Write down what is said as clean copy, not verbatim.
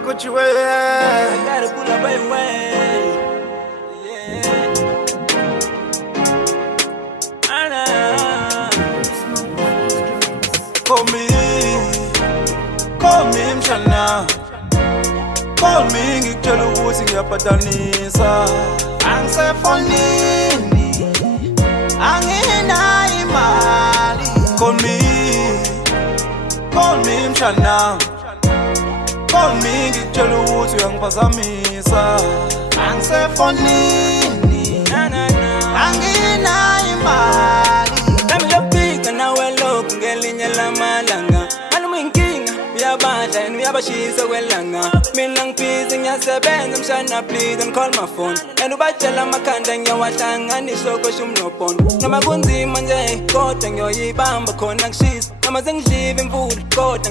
Gucci way. I gotta pull up way. Yeah. Call me mshana. Call me ngikutshela ukuthi ngiyabhadanisa. Angisefonini, anginayo imali. Call me mshana. Call me ngikutshela ukuthi uyangiphazamisa. Angisefonini, anginayo imali. Nami lopika nawe lokhu ngelinye lamalanga. Inkinga uyabadla and uyabashisa kwelanga. Mina ngibhizi ngiyasebenza mshana please and call my phone. And ubatshela amakhanda ngiyawahlanganisa kwesha umnobhondo. Noma kunzima nje kodwa ngiyoyibamba khona ngishisa. Noma sengidliva imvula kodwa